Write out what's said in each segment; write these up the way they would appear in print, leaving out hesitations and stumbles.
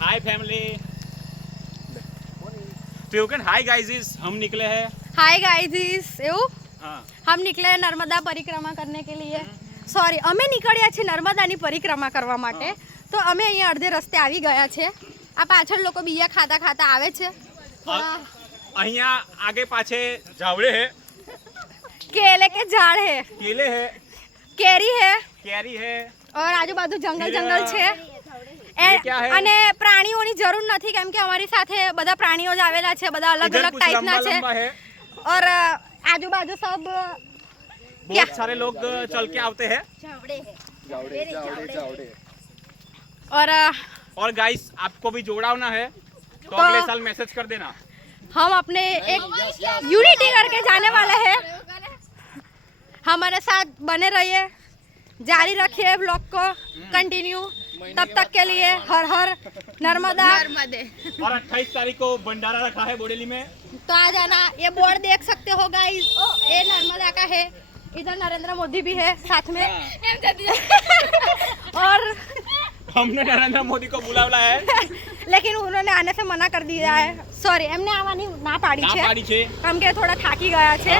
हाय family ट्यूकन hi guys हम निकले हैं हाय गाइस એવું हाँ हम निकले हैं नर्मदा परिक्रमा करने के लिए સોરી અમે નીકળ્યા છે નર્મદાની પરિક્રમા કરવા માટે તો અમે અહીંયા અડધે રસ્તે આવી ગયા છે આ પાછળ લોકો બીયા ખાતા ખાતા આવે છે અહીંયા आगे पाछे जावड़े है केले के झाड़ है केले है કેરી है कैरी है और આજુબાજુ જંગલ જંગલ છે क्या है? અને પ્રાણીઓની જરૂર નથી કેમ કે અમારી સાથે બધા પ્રાણીઓ જ આવેલા છે બધા અલગ इधर અલગ कुछ ટાઈપના लंबा છે लंबा है और आजू-बाजू सब बहुत सारे लोग चल के आते हैं और गाइस आपको भी जोड़ाना है तो अगले साल मैसेज कर देना हम अपने एक यूनिटी करके जाने वाले हैं हमारे साथ बने रहिए जारी रखिए ब्लॉग को कंटिन्यू तब तक के लिए हर हर नर्मदा और 28 तारीख को भंडारा रखा है बोडेली में तो आ जाना ये बोर्ड देख सकते हो गाइस ये नर्मदा का है इधर नरेंद्र मोदी भी है साथ में और हमने नरेंद्र मोदी को बुलावला है लेकिन उन्होंने आने से मना कर दिया है सॉरी એમને આવવાની ના પાડી છે કેમ કે થોડા થાકી ગયા છે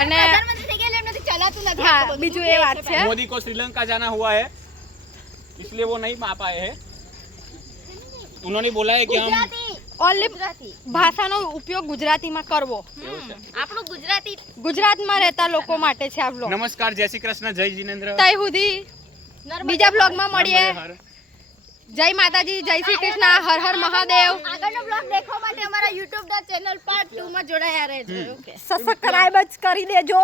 અને પ્રધાનમંત્રી થઈ ગયા એમને ચલાતું નથી હા બીજું એ વાત છે मोदी को श्रीलंका जाना हुआ है इसलिए वो नहीं आ पाए हैं उन्होंने बोला है कि हम ઓનલી ભાષાનો ઉપયોગ ગુજરાતીમાં કરવો આપણું ગુજરાતમાં રહેતા લોકો માટે છે આ બ્લોગ नमस्कार जय श्री कृष्ण जय जिनेन्द्र તઈ સુધી બીજા બ્લોગમાં મળીએ જય માતાજી જય શ્રી કૃષ્ણ હર હર મહાદેવ આગળનો બ્લોગ દેખવા માટે અમારા YouTube ના ચેનલ પાર્ટ 2 માં જોડાયા રહેજો ઓકે સબસ્ક્રાઇબ જ કરી દેજો